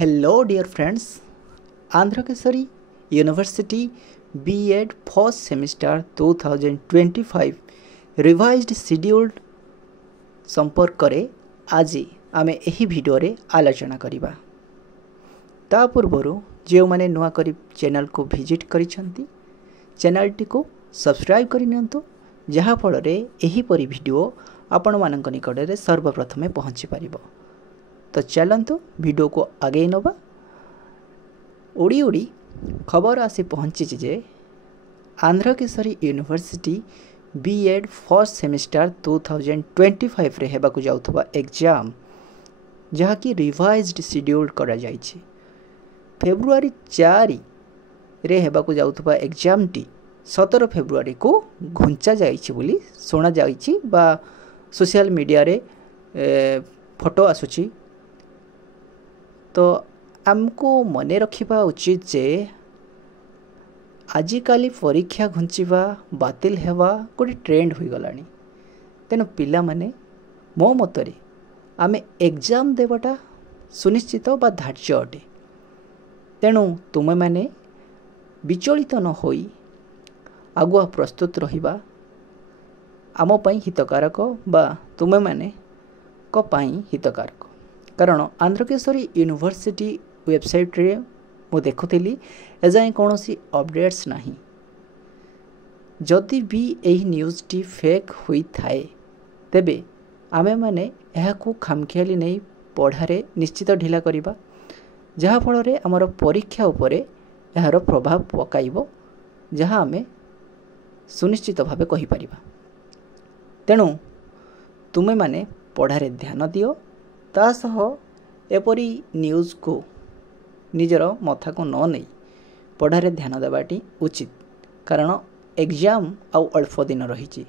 Hello dear friends, Andhra Kesari University B.Ed first semester 2025 revised scheduled संपर्करे आज आमे एही video रे आलोचना करिबा। ता पूर्वरु जो माने नुआ करी चैनल को विजिट करिसंती चैनल टी को सब्सक्राइब करि नियंतु जहा फल रे एही परी वीडियो आपण मानक निकट रे सर्वप्रथमे पहुंची परिबो। तो चलंतु वीडियो को आगे नवा। उड़ी उड़ी खबर आसी पहुंची जे Andhra Kesari university B.Ed first semester 2025 रे हेबाकु जाउथबा एग्जाम जहा कि रिवाइज्ड शेड्यूल करा जाइछि। फेब्रुआरी 4 रे हेबाकु जाउथबा एग्जाम टी 17 फेब्रुआरी को घुंचा जाइछि बोली सुना जाइछि बा सोशल मीडिया रे फोटो आसुछि। तो आमको मने रखिबा उचित जे आजिकाली परीक्षा घुंचिबा बातिल हेवा गोटे ट्रेंड हो गलानी। तेनु पिला माने मो मतरे आमे एग्जाम देवाटा सुनिश्चित बा धार्य अटे। तेणु तुमे माने विचलित न होई आगुआ प्रस्तुत रहिबा आम पई हितकारक बा तुमे माने को पई हितकारक। कारण आंध्र केसरी यूनिवर्सिटी वेबसाइट रे मु देखुथिली एजाए कोनोसी अपडेट्स नाही। जदि भी एही न्यूज़ टी फेक होई थाए तेबे आमे माने एहाकू खामखियाली नै पढ़ारे निश्चित ढिला करिबा जहा फल रे हमर परीक्षा उपरे एहार प्रभाव पकाइबो जहा आमे सुनिश्चित भाबे कहि परिबा। तेणु तुमे माने पढ़ारे ध्यान दियो ता सह एपरी न्यूज़ को निजर मथा को न नहीं पढ़ारे ध्यान देवाटी उचित। कारण एग्जाम आउ अल्प दिन रही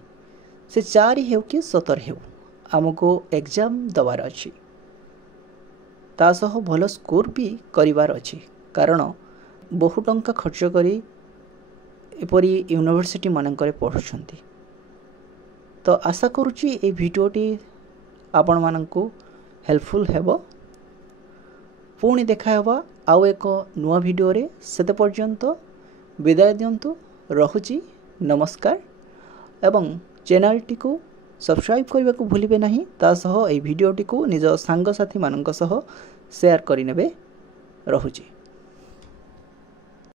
से 4 हेउ कि 17 हेउ आमको एग्जाम दबार अच्छी ता सह भल स्कोर भी करिवार अच्छी। कारण बहु टंका खर्च करी एपरी यूनिवर्सिटी मानकरे पढ़ुछंती। तो आशा करुची ए वीडियोटी आपण मानकू हेल्पफुल हेबो। पुणी देखा हेबा आउ एक नुआ वीडियो रे सेते पर्यंत विदाय दियंतु। रहुची नमस्कार एवं चैनल टी को सब्सक्राइब करबा को भूलिबे नहीं। ता सह ए वीडियो टी को निज सांग साथी मानक सह शेयर करि नेबे। रहुची।